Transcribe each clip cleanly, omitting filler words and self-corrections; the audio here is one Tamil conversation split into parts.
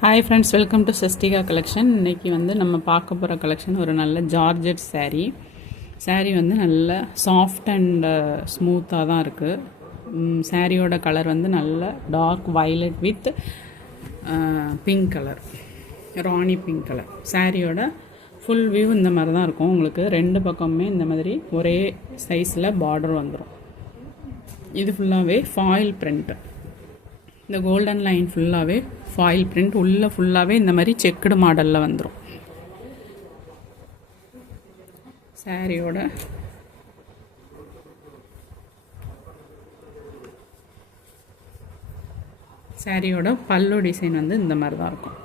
Hi friends, welcome to Sastika collection. இன்றைக்கி வந்து நம்ம பார்க்க போகிற கலெக்ஷன் ஒரு நல்ல ஜார்ஜெட் saree வந்து நல்ல சாஃப்ட் அண்ட் ஸ்மூத்தாக தான் இருக்குது. சாரியோட கலர் வந்து நல்ல dark violet with pink colour, rani pink colour. சாரியோட ஃபுல் வியூ இந்த மாதிரி தான் இருக்கும். உங்களுக்கு ரெண்டு பக்கமுமே இந்த மாதிரி ஒரே சைஸில் பார்டர் வந்துடும். இது ஃபுல்லாகவே ஃபாயில் பிரிண்ட்டு. இந்த கோல்டன் லைன் ஃபுல்லாகவே ஃபாயில் பிரிண்ட், உள்ளே ஃபுல்லாகவே இந்த மாதிரி செக்குடு மாடலில் வந்துடும். சாரியோட பல்லு டிசைன் வந்து இந்த மாதிரி தான் இருக்கும்.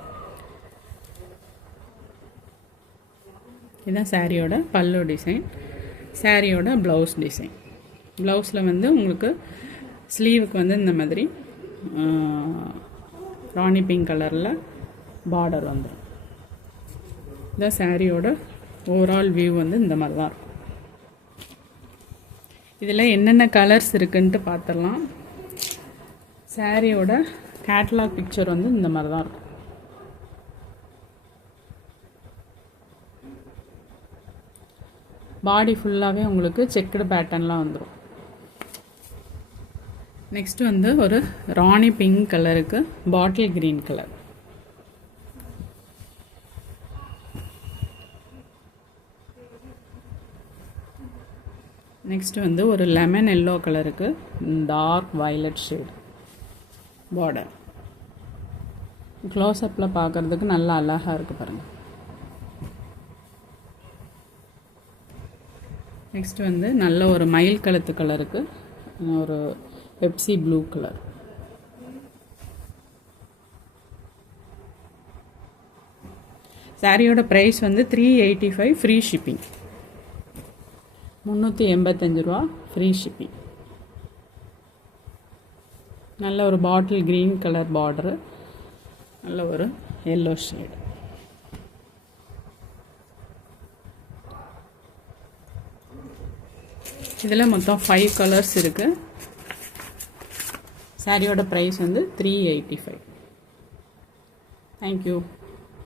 இதுதான் சாரியோட பல்லு டிசைன். சாரியோட ப்ளவுஸ் டிசைன். ப்ளவுஸில் வந்து உங்களுக்கு ஸ்லீவுக்கு வந்து இந்த மாதிரி ராணி பிங்க் கலரில் பார்டர் வந்துடும். இந்த சாரியோட ஓவரால் வியூ வந்து இந்த மாதிரி தான் இருக்கும். இதில் என்னென்ன கலர்ஸ் இருக்குன்ட்டு பார்த்துடலாம். சாரியோட கேட்லாக் பிக்சர் வந்து இந்த மாதிரி தான் இருக்கும். பாடி ஃபுல்லாகவே உங்களுக்கு செக்குடு பேட்டர்ன்லாம் வந்துடும். நெக்ஸ்ட் வந்து ஒரு ராணி பிங்க் கலருக்கு பாட்டில் கிரீன் கலர். நெக்ஸ்ட் வந்து ஒரு லெமன் எல்லோ கலருக்கு டார்க் வயலட் ஷேட் பார்டர். க்ளோஸ்அப்பில் பார்க்குறதுக்கு நல்லா அழகாக இருக்குது பாருங்கள். நெக்ஸ்ட் வந்து நல்ல ஒரு மயில் கழுத்து கலருக்கு ஒரு பெப்சி ப்ளூ கலர். சாரியோட ப்ரைஸ் வந்து 385, ஃப்ரீ ஷிப்பிங். 385 ரூபா ஃப்ரீ ஷிப்பிங். நல்ல ஒரு பாட்டில் க்ரீன் கலர் பார்டரு, நல்ல ஒரு எல்லோ ஷேடு. இதில் மொத்தம் 5 கலர்ஸ் இருக்குது. சாரியோட ப்ரைஸ் வந்து 385. தேங்க்யூ.